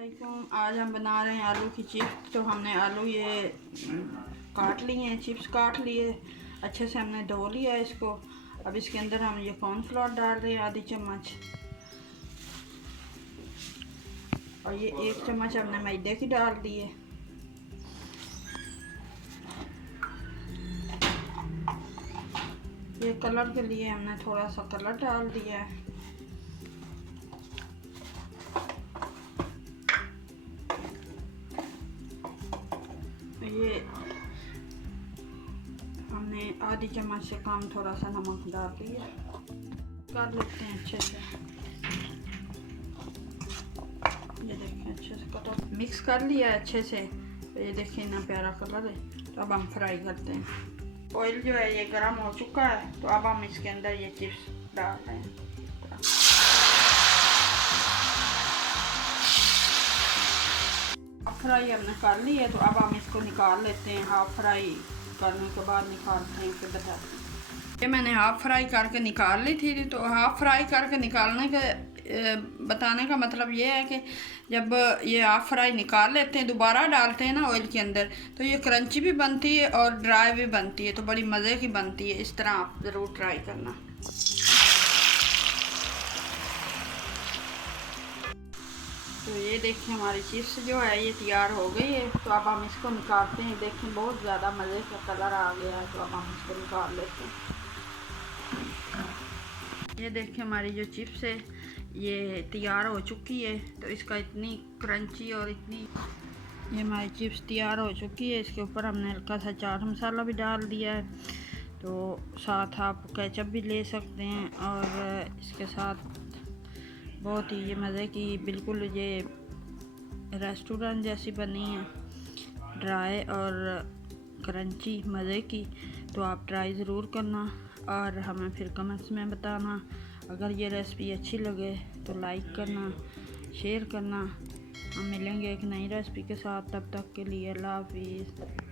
वालेकुम। आज हम बना रहे हैं आलू की चिप्स। तो हमने आलू ये काट लिए हैं, चिप्स काट लिए, अच्छे से हमने धो लिया है इसको। अब इसके अंदर हम ये कॉर्नफ्लोर डाल रहे हैं आधी चम्मच, और ये 1 चम्मच हमने मैदे की डाल दी है। ये कलर के लिए हमने थोड़ा सा कलर डाल दिया है। ये हमने आधी चम्मच से कम थोड़ा सा नमक डाल दिया। कर लेते हैं अच्छे से। ये देखें अच्छे से कटर मिक्स कर लिया है अच्छे से। तो ये देखिए ना प्यारा कलर है। तो अब हम फ्राई करते हैं। ऑयल जो है ये गर्म हो चुका है, तो अब हम इसके अंदर ये चिप्स डाल रहे हैं। फ्राई हमने कर ली है, तो अब हम इसको निकाल लेते हैं। हाफ फ्राई करने के बाद निकालते हैं फिर बताते हैं। ये मैंने हाफ फ्राई करके निकाल ली थी। तो हाफ फ्राई करके निकालने के बताने का मतलब ये है कि जब ये हाफ फ्राई निकाल लेते हैं, दोबारा डालते हैं ना ऑयल के अंदर, तो ये क्रंची भी बनती है और ड्राई भी बनती है। तो बड़ी मज़े की बनती है। इस तरह आप ज़रूर ट्राई करना। तो ये देखिए हमारी चिप्स जो है ये तैयार हो गई है। तो अब हम इसको निकालते हैं। देखें बहुत ज़्यादा मज़े का कलर आ गया है। तो अब हम इसको निकाल लेते हैं। ये देखिए हमारी जो चिप्स है ये तैयार हो चुकी है। तो इसका इतनी क्रंची और इतनी ये हमारी चिप्स तैयार हो चुकी है। इसके ऊपर हमने हल्का सा चाट मसाला भी डाल दिया है। तो साथ आप केचप भी ले सकते हैं, और इसके साथ बहुत ही ये मज़े की बिल्कुल ये रेस्टोरेंट जैसी बनी है, ड्राई और क्रंची मज़े की। तो आप ट्राई ज़रूर करना और हमें फिर कमेंट्स में बताना। अगर ये रेसिपी अच्छी लगे तो लाइक करना, शेयर करना। हम मिलेंगे एक नई रेसिपी के साथ। तब तक के लिए अल्लाह हाफिज़।